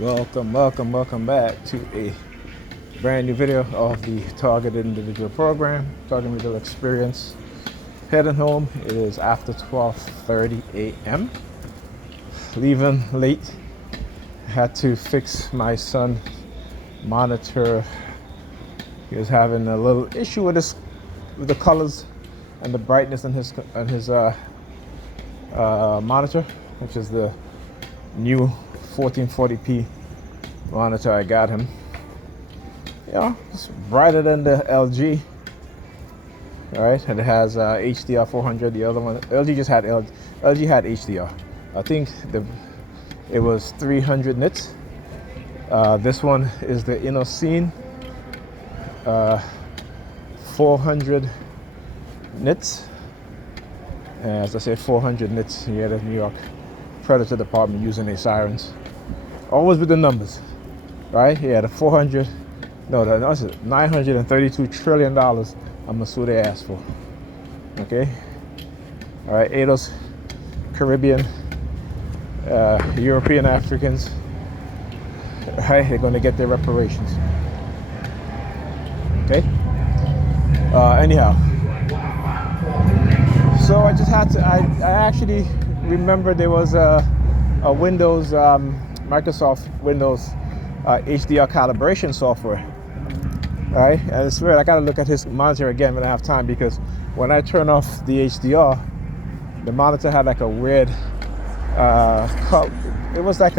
Welcome back to a brand new video of the Targeted Individual Program, Targeted Individual Experience. Heading home, it is after 12:30 a.m. Leaving late. Had to fix my son's monitor. He was having a little issue with the colors and the brightness on his monitor, which is the new 1440p monitor I got him. It's brighter than the LG. All right, and it has HDR 400. The other one, LG had HDR. I think it was 300 nits. This one is the Innocine 400 nits. As I said, 400 nits here at New York Predator Department using their sirens. Always with the numbers, right? Yeah, the 400, no, that's $932 trillion I'm gonna sue their ass for. Okay? All right, ADOS, Caribbean, European Africans, right? They're gonna get their reparations. Okay? Anyhow, so I just had to, I actually remember there was a Windows, Microsoft Windows HDR calibration software, right? And I swear I gotta look at his monitor again when I have time, because when I turn off the HDR, the monitor had like a weird color. It was like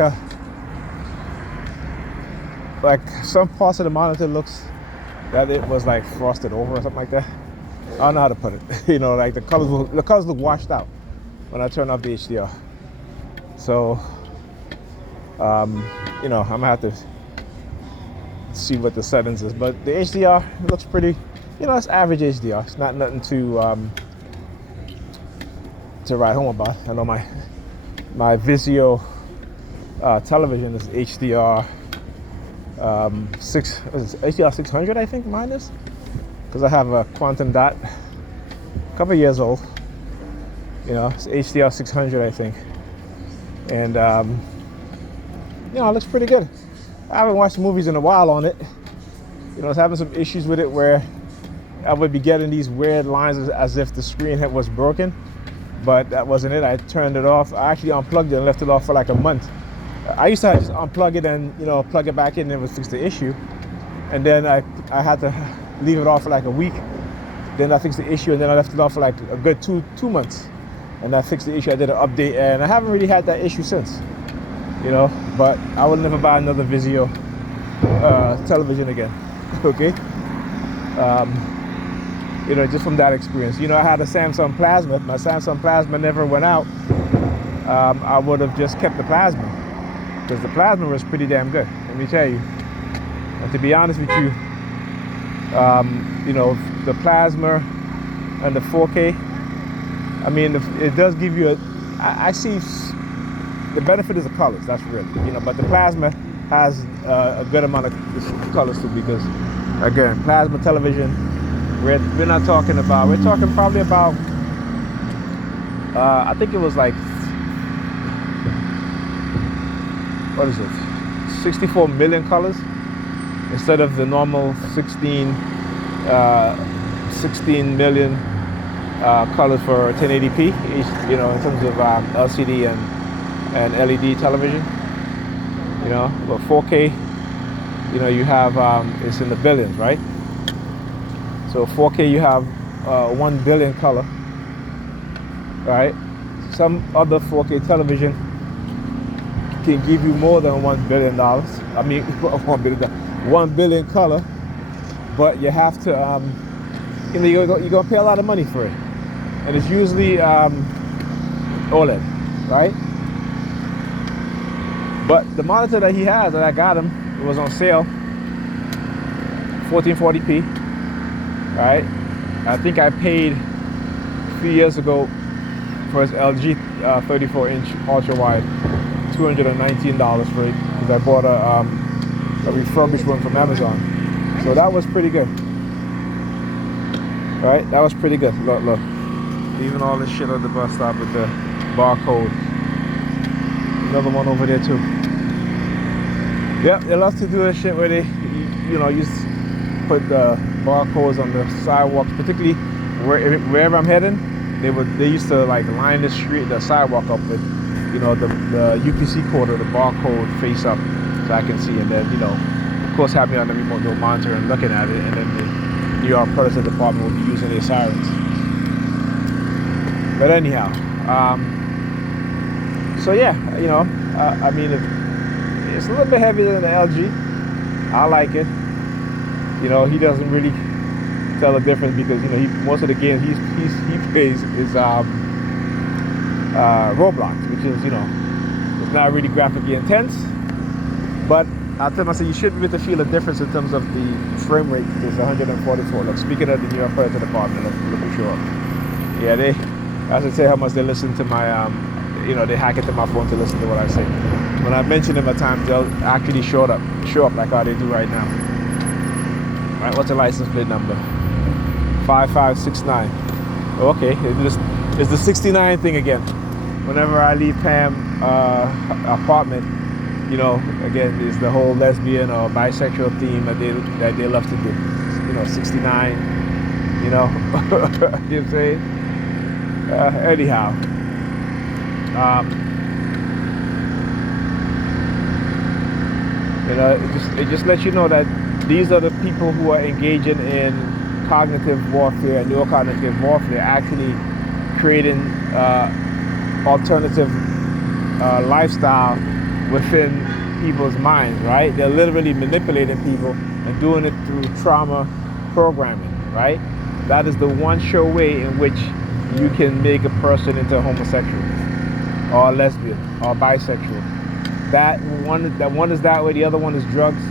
some parts of the monitor looks that it was like frosted over or something like that. I don't know how to put it. Like the colors look washed out when I turn off the HDR. So I'm gonna have to see what the settings is, but the HDR looks pretty, it's average HDR. It's not nothing to write home about. I know my Vizio television is HDR HDR 600, I think mine is, because I have a Quantum Dot, a couple years old. It's HDR 600, I think, and it looks pretty good. I haven't watched movies in a while on it. I was having some issues with it where I would be getting these weird lines as if the screen was broken, but that wasn't it. I turned it off. I actually unplugged it and left it off for like a month. I used to just unplug it and plug it back in, and it would fix the issue. And then I had to leave it off for like a week. Then I fixed the issue, and then I left it off for like a good two months. And I fixed the issue. I did an update, and I haven't really had that issue since. But I will never buy another Vizio television again. Okay. Just from that experience. I had a Samsung Plasma. My Samsung Plasma never went out. I would have just kept the Plasma, because the Plasma was pretty damn good, let me tell you. And to be honest with you, the Plasma and the 4K, I mean, it does give you I see the benefit is the colors, that's really, but the Plasma has a good amount of colors too, because again, Plasma television, we're not talking about, we're talking probably about, I think it was like, what is it, 64 million colors instead of the normal 16 million colors for 1080p, in terms of LCD and LED television. But 4K, you have it's in the billions, right? So 4K, you have 1 billion color, right? Some other 4K television can give you more than $1 billion. I mean, $1 billion color, but you have to, you're gonna pay a lot of money for it, and it's usually OLED, right? But the monitor that he has, that I got him, it was on sale, 1440p, right? I think I paid a few years ago for his LG 34-inch ultra wide, $219 for it, because I bought a refurbished one from Amazon. So that was pretty good. Right? That was pretty good. Look. Leaving all this shit at the bus stop with the barcode. Another one over there too. Yep, they love to do that shit where they, use put the barcodes on the sidewalks, particularly wherever I'm heading. They used to like line the sidewalk up with, the UPC code or the barcode face up, so I can see, and then of course have me on the remote door monitor and looking at it, and then the New York Predators Department will be using their sirens. But anyhow, so yeah, I mean, it's a little bit heavier than the LG. I like it. He doesn't really tell the difference because most of the games he plays is Roblox, which is it's not really graphically intense. But I tell myself you should be able to feel a difference in terms of the frame rate. It's 144. Look, speaking of the New York Predator Department, look who show up. Yeah, they. I should say how much they listen to my they hack into my phone to listen to what I say. When I mention them at times, they'll actually show up like how they do right now. All right, what's the license plate number? 5569. Okay, it's the 69 thing again. Whenever I leave Pam's apartment, again, there's the whole lesbian or bisexual theme that they love to do. 69. You know what I'm saying? Anyhow. It just lets you know that these are the people who are engaging in cognitive warfare and neurocognitive warfare, actually creating alternative lifestyle within people's minds, right? They're literally manipulating people and doing it through trauma programming, right? That is the one sure way in which you can make a person into a homosexual or a lesbian or bisexual. That one is that way, the other one is drugs,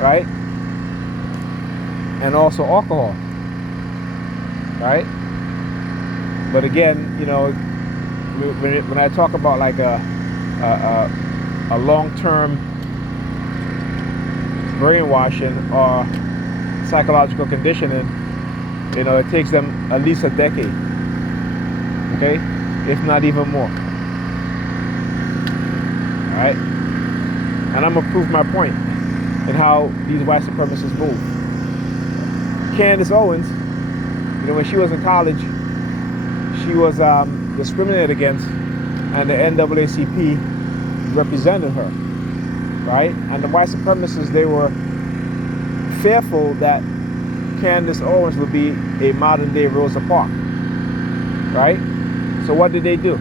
right? And also alcohol, right? But again, when I talk about like a long-term brainwashing or psychological conditioning, it takes them at least a decade, okay? If not even more. All right? And I'm gonna prove my point in how these white supremacists move. Candace Owens, when she was in college, she was discriminated against, and the NAACP represented her, right? And the white supremacists, they were fearful that Candace Owens would be a modern-day Rosa Parks, right? So what did they do?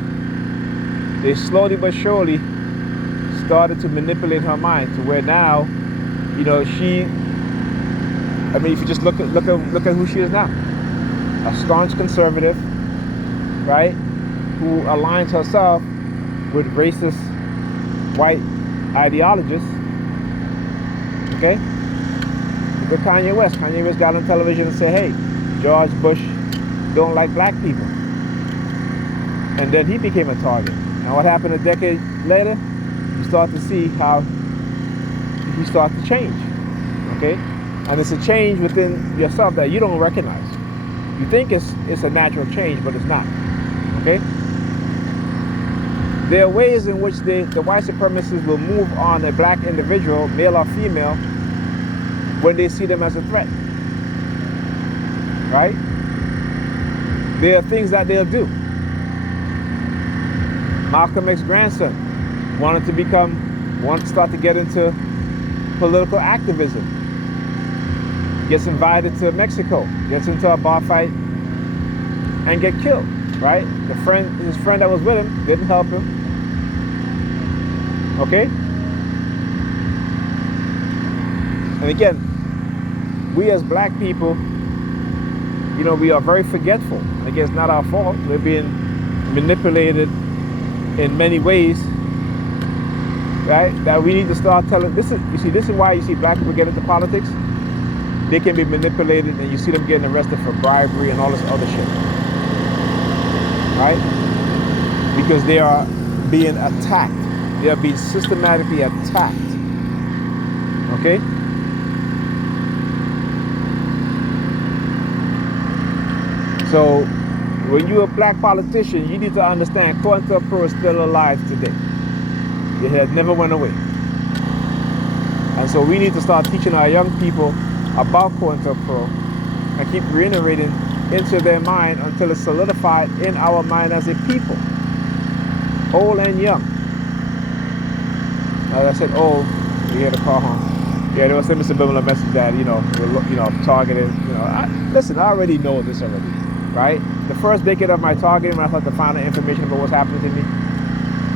They slowly but surely started to manipulate her mind to where now, if you just look at who she is now. A staunch conservative, right? Who aligns herself with racist white ideologists. Okay? Look at Kanye West. Kanye West got on television and said, hey, George Bush don't like black people. And then he became a target. And what happened a decade later? You start to see how he started to change. Okay? And it's a change within yourself that you don't recognize. You think it's a natural change, but it's not. Okay? There are ways in which the white supremacists will move on a black individual, male or female, when they see them as a threat. Right? There are things that they'll do. Malcolm X's grandson wanted to start to get into political activism. Gets invited to Mexico, gets into a bar fight, and get killed, right? His friend that was with him didn't help him. Okay? And again, we as black people, we are very forgetful. And again, it's not our fault. We're being manipulated in many ways, right? That we need to start telling. This is why you see black people get into politics. They can be manipulated, and you see them getting arrested for bribery and all this other shit, right? Because they are being attacked. They are being systematically attacked. Okay? So, when you're a black politician, you need to understand COINTELPRO is still alive today. It has never went away. And so we need to start teaching our young people about COINTELPRO and keep reiterating into their mind until it's solidified in our mind as a people, old and young. As I said, oh, you hear the car horn. Yeah, there was a subliminal message that, targeted, listen, I already know this already, right? The first decade of my targeting, when I started to find out information about what's happening to me,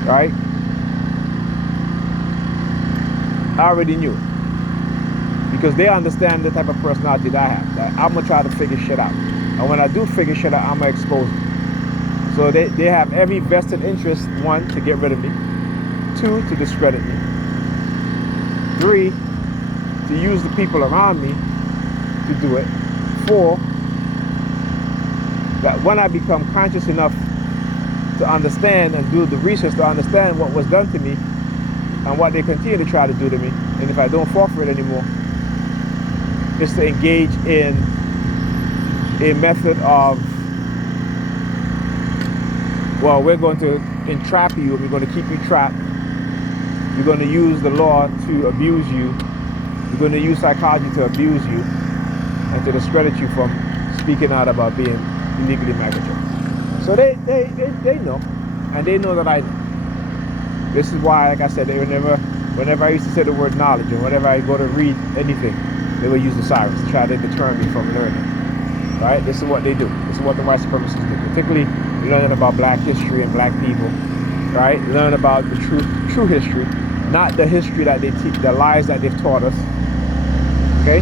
right? I already knew. Because they understand the type of personality that I have. That I'm going to try to figure shit out. And when I do figure shit out, I'm going to expose it. So they have every vested interest, 1, to get rid of me. 2, to discredit me. 3, to use the people around me to do it. 4, that when I become conscious enough to understand and do the research to understand what was done to me and what they continue to try to do to me, and if I don't fall for it anymore, is to engage in a method of, well, we're going to entrap you, and we're going to keep you trapped. We're going to use the law to abuse you. We're going to use psychology to abuse you and to discredit you from speaking out about being illegally migratory. So they know, and they know that I know. This is why, like I said, whenever I used to say the word knowledge, or whenever I go to read anything, they would use the sirens to try to deter me from learning. Right? This is what they do. This is what the white supremacists do. Particularly learning about black history and black people. Right? Learn about the true history, not the history that they teach, the lies that they've taught us. Okay?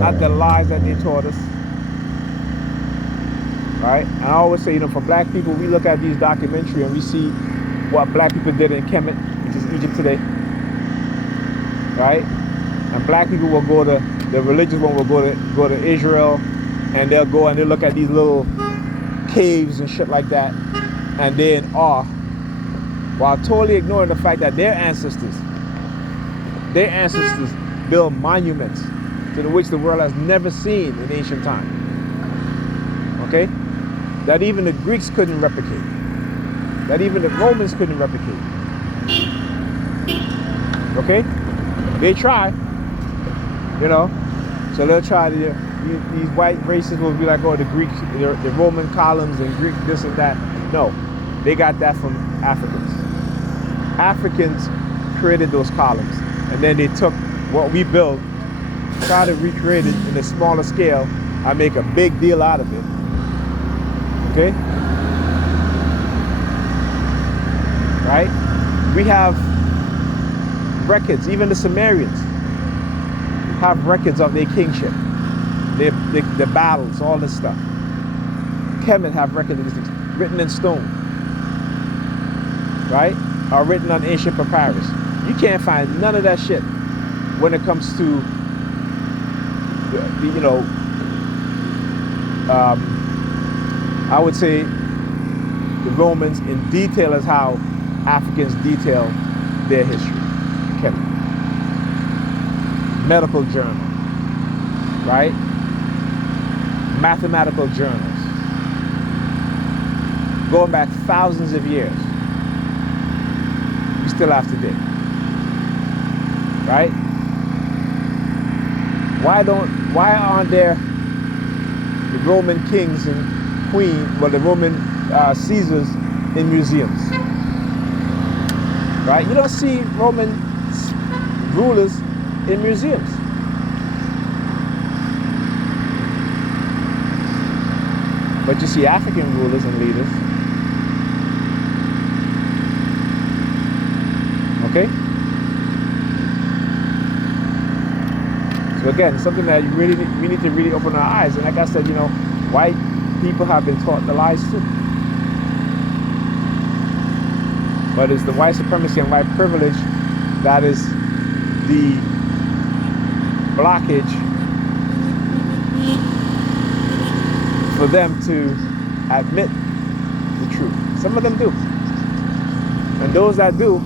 Not the lies that they taught us. Right? And I always say, for black people, we look at these documentaries and we see what black people did in Kemet, which is Egypt today. Right? And black people will go to, the religious one will go to Israel, and they'll go and they'll look at these little caves and shit like that, and they're in awe, while totally ignoring the fact that their ancestors built monuments to which the world has never seen in ancient time. Okay? That even the Greeks couldn't replicate. That even the Romans couldn't replicate. Okay? They try. So they'll try to, these white races will be like, oh, the Greeks, the Roman columns and Greek this and that. No, they got that from Africans. Africans created those columns, and then they took what we built, try to recreate it in a smaller scale, and make a big deal out of it. Okay? Right? We have records, even the Sumerians have records of their kingship, their battles, all this stuff. Kemet have records of these things, written in stone, right? Or written on ancient papyrus. You can't find none of that shit when it comes to, I would say the Romans in detail as how Africans detail their history. Kemet. Medical journal, right? Mathematical journals, going back thousands of years. We still have today, right? Why aren't there the Roman kings and queens, the Roman Caesars in museums? Right? You don't see Roman rulers in museums. But you see African rulers and leaders. Okay? So again, something that we need to really open our eyes. And like I said, white people have been taught the lies too. But it's the white supremacy and white privilege that is the blockage for them to admit the truth. Some of them do. And those that do,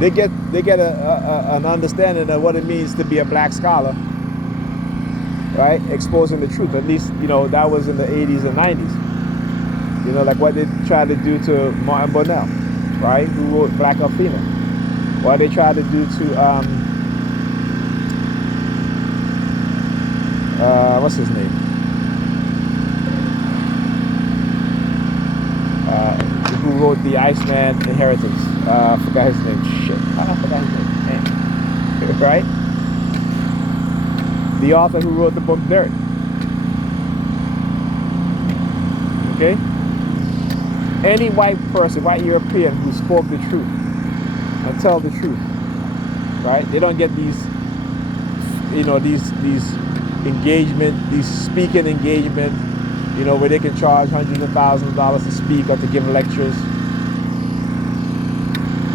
they get an understanding of what it means to be a black scholar, right? Exposing the truth. At least, that was in the 80s and 90s. You know, like what they tried to do to Martin Bonnell, right? Who wrote Black Alfina. What they tried to do to what's his name? Who wrote The Iceman Inheritance? I forgot his name. Shit. I forgot his name. Man. Right? The author who wrote the book Dirt. Okay? Any white person, white European who spoke the truth and tell the truth, right? They don't get these, you know, these engagement, these speaking engagement, you know, where they can charge hundreds of thousands of dollars to speak or to give lectures.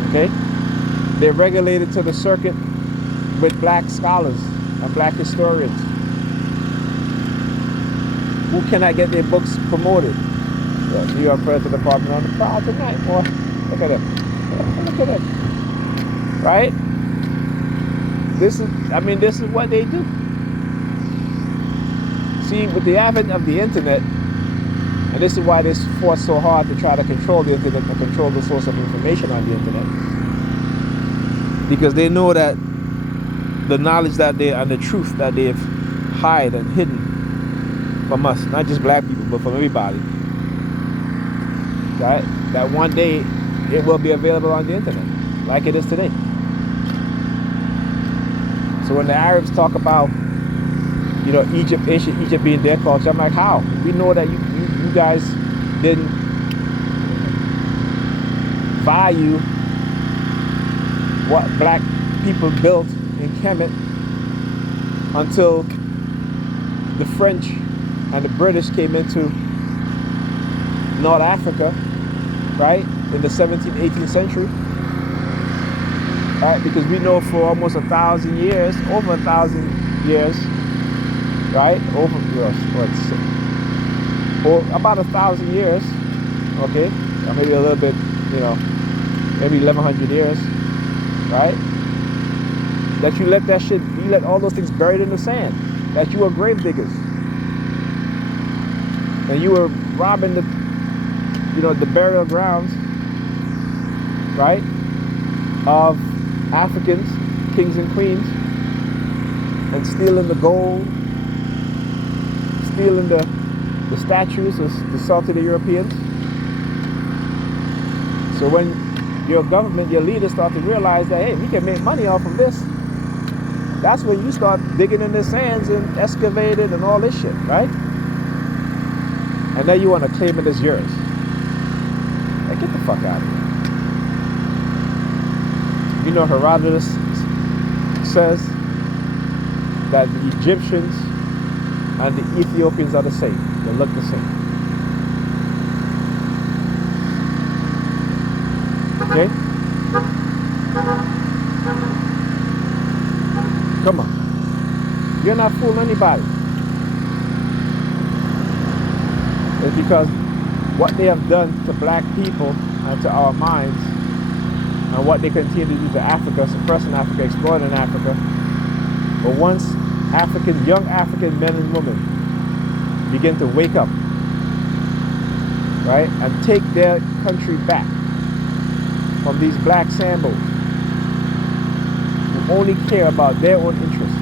Okay? They're regulated to the circuit with black scholars and black historians who cannot get their books promoted. Yeah, New York Predators Dept on the prowl tonight, boy. Look at them. Look at them. Right? This is what they do. See, with the advent of the internet, and this is why they fought so hard to try to control the internet and control the source of information on the internet. Because they know that the knowledge that they and the truth that they've hid and hidden from us, not just black people, but from everybody, right? That one day it will be available on the internet, like it is today. So when the Arabs talk about, you know, Egypt, ancient Egypt being their culture, I'm like, how? We know that you guys didn't value what black people built in Kemet until the French and the British came into North Africa, right, in the 17th, 18th century. Right, because we know for almost 1,000 years, over 1,000 years, right, or about 1,000 years, okay, or maybe a little bit, you know, maybe 1,100 years, right, that you let that shit, you let all those things buried in the sand, that you were grave diggers, and you were robbing the, you know, the burial grounds, right, of Africans, kings and queens, and stealing the gold, stealing the statues to sell to the Europeans. So when your government, your leaders start to realize that, hey, we can make money off of this, that's when you start digging in the sands and excavating and all this shit, right? And then you want to claim it as yours. Like, get the fuck out of here. You know, Herodotus says that the Egyptians and the Ethiopians are the same. They look the same. Okay? Come on. You're not fooling anybody. It's because what they have done to black people and to our minds, and what they continue to do to Africa, suppressing Africa, exploiting Africa. But once young African men and women begin to wake up, right, and take their country back from these black sambos who only care about their own interests,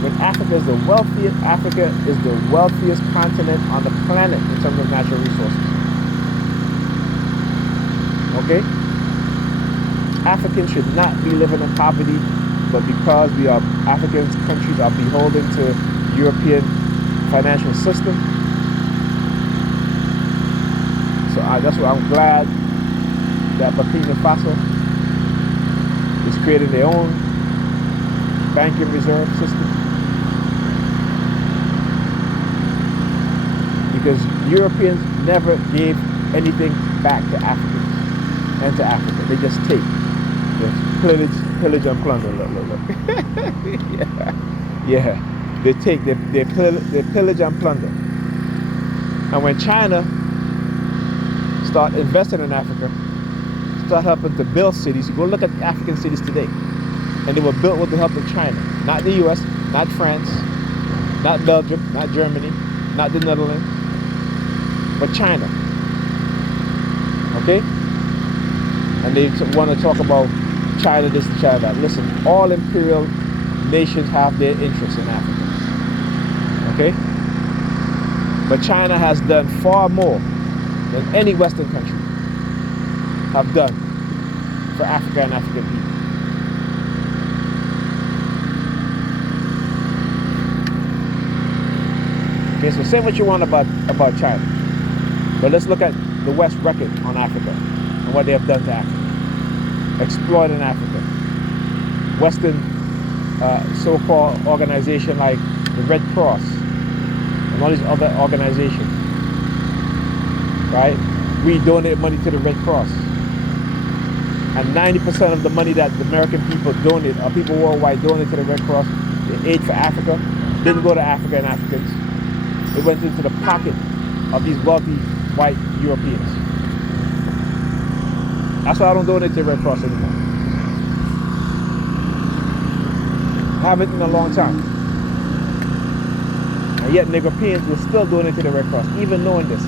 when Africa is the wealthiest continent on the planet in terms of natural resources. Okay? Africans should not be living in poverty, but because African countries are beholden to European financial system. So that's why I'm glad that Burkina Faso is creating their own banking reserve system. Because Europeans never gave anything back to Africans and to Africa. They just take. Pillage and plunder. Look. yeah. They take, they pillage and plunder. And when China start investing in Africa, start helping to build cities, you go look at the African cities today, and they were built with the help of China, not the US, not France, not Belgium, not Germany, not the Netherlands, but China. Okay? And they want to talk about China this and China that. Listen, all imperial nations have their interests in Africa. Okay? But China has done far more than any Western country have done for Africa and African people. Okay, so say what you want about China. But let's look at the West record on Africa and what they have done to Africa. Exploiting Africa. Western so-called organization like the Red Cross and all these other organizations, right? We donate money to the Red Cross. And 90% of the money that the American people donate, or people worldwide donate to the Red Cross, the aid for Africa, didn't go to Africa and Africans. It went into the pocket of these wealthy white Europeans. That's why I don't donate to the Red Cross anymore. I haven't in a long time. And yet Negropeans will still donate to the Red Cross, even knowing this.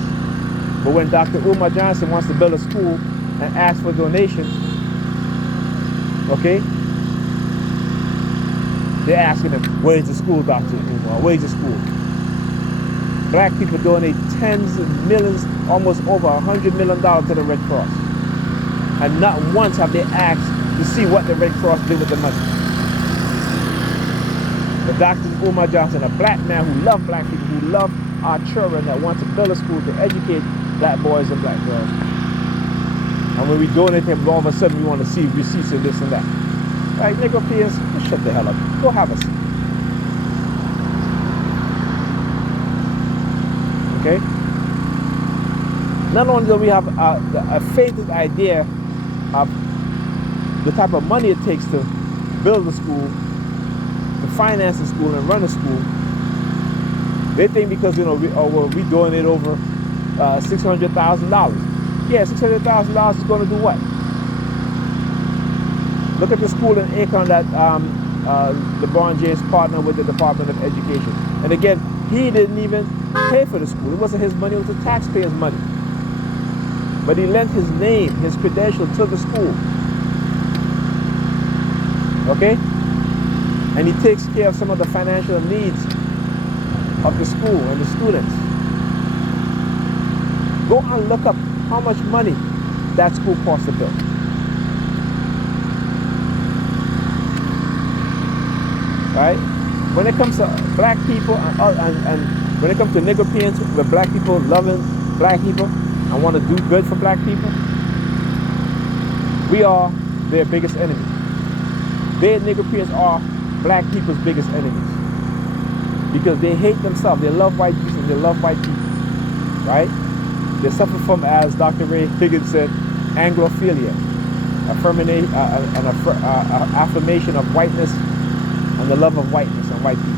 But when Dr. Umar Johnson wants to build a school and ask for donations, okay, they're asking him, where's the school, Dr. Umar? Where's the school? Black people donate tens of millions, almost over $100 million to the Red Cross. And not once have they asked to see what the Red Cross did with the money. But Dr. Umar Johnson, a black man who loved black people, who loved our children, that wants to build a school to educate black boys and black girls. And when we donate to him, all of a sudden we want to see receipts and this and that. Like, Negropeans, just shut the hell up. Go have a seat. Okay? Not only do we have a fainted idea of the type of money it takes to build a school, to finance a school and run a school, they think because, we donate over $600,000. Yeah, $600,000 is going to do what? Look at the school in Akron that LeBron James partnered with the Department of Education. And again, he didn't even pay for the school. It wasn't his money, it was the taxpayers' money. But he lent his name, his credential to the school. Okay? And he takes care of some of the financial needs of the school and the students. Go and look up how much money that school costs to build. Right? When it comes to black people and when it comes to Negropeans, with black people loving black people and want to do good for black people, we are their biggest enemy. They, Negropeans, are black people's biggest enemies because they hate themselves. They love white people and they love white people, right? They suffer from, as Dr. Ray Higgins said, Anglophilia, an affirmation of whiteness and the love of whiteness and white people.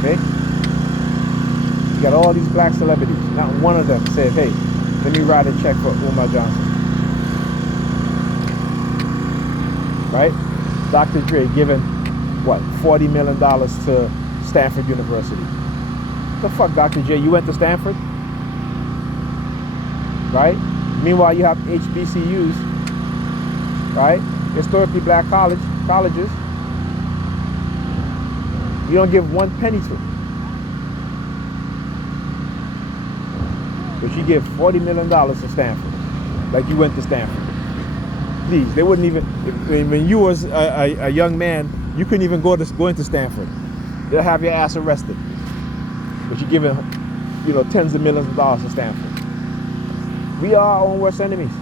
Okay? You got all these black celebrities. Not one of them said, hey, let me write a check for Umar Johnson. Right? Dr. Dre giving, what, $40 million to Stanford University. The fuck, Dr. J, you went to Stanford? Right? Meanwhile, you have HBCUs, right? Historically black colleges. You don't give one penny to them. But you give $40 million to Stanford, like you went to Stanford. Please, they wouldn't even, when you was a young man, you couldn't even go into Stanford. They'll have your ass arrested. But you're giving, tens of millions of dollars to Stanford. We are our own worst enemies.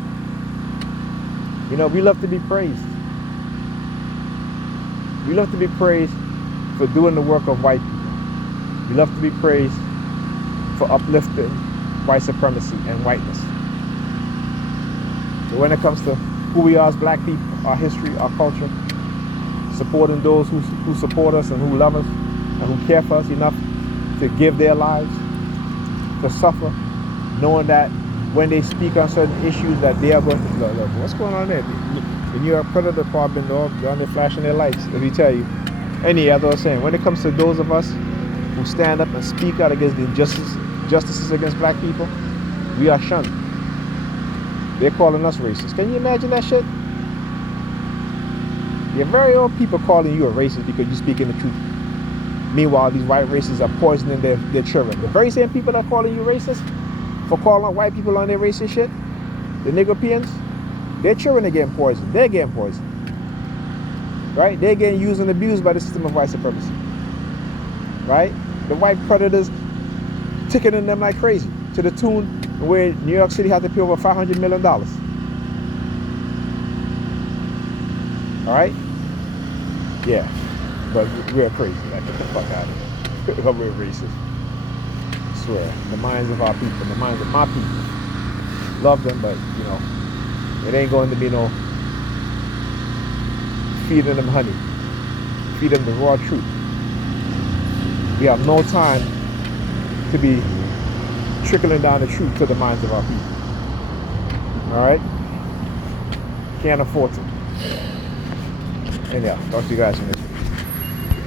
We love to be praised. We love to be praised for doing the work of white people. We love to be praised for uplifting white supremacy and whiteness. So when it comes to who we are as black people, our history, our culture, supporting those who support us and who love us and who care for us enough to give their lives, to suffer, knowing that when they speak on certain issues that they are going to, look, what's going on there? When you're a Predator department, they're on there flashing their lights, let me tell you. As I was saying, when it comes to those of us who stand up and speak out against the injustices against black people, we are shunned. They're calling us racist. Can you imagine that shit? Your very own people calling you a racist because you're speaking the truth. Meanwhile, these white racists are poisoning their children. The very same people that are calling you racist for calling white people on their racist shit, the Negropeans, their children are getting poisoned. They're getting poisoned. Right? They're getting used and abused by the system of white supremacy. Right? The white predators ticketing them like crazy to the tune where New York City had to pay over $500 million. All right? Yeah. But we're crazy. Like, get the fuck out of here. But we're racist. I swear. The minds of our people, the minds of my people. Love them, but, you know, it ain't going to be no feeding them honey. Feed them the raw truth. We have no time to be trickling down the truth to the minds of our people. All right? Can't afford to. And yeah, talk to you guys in this.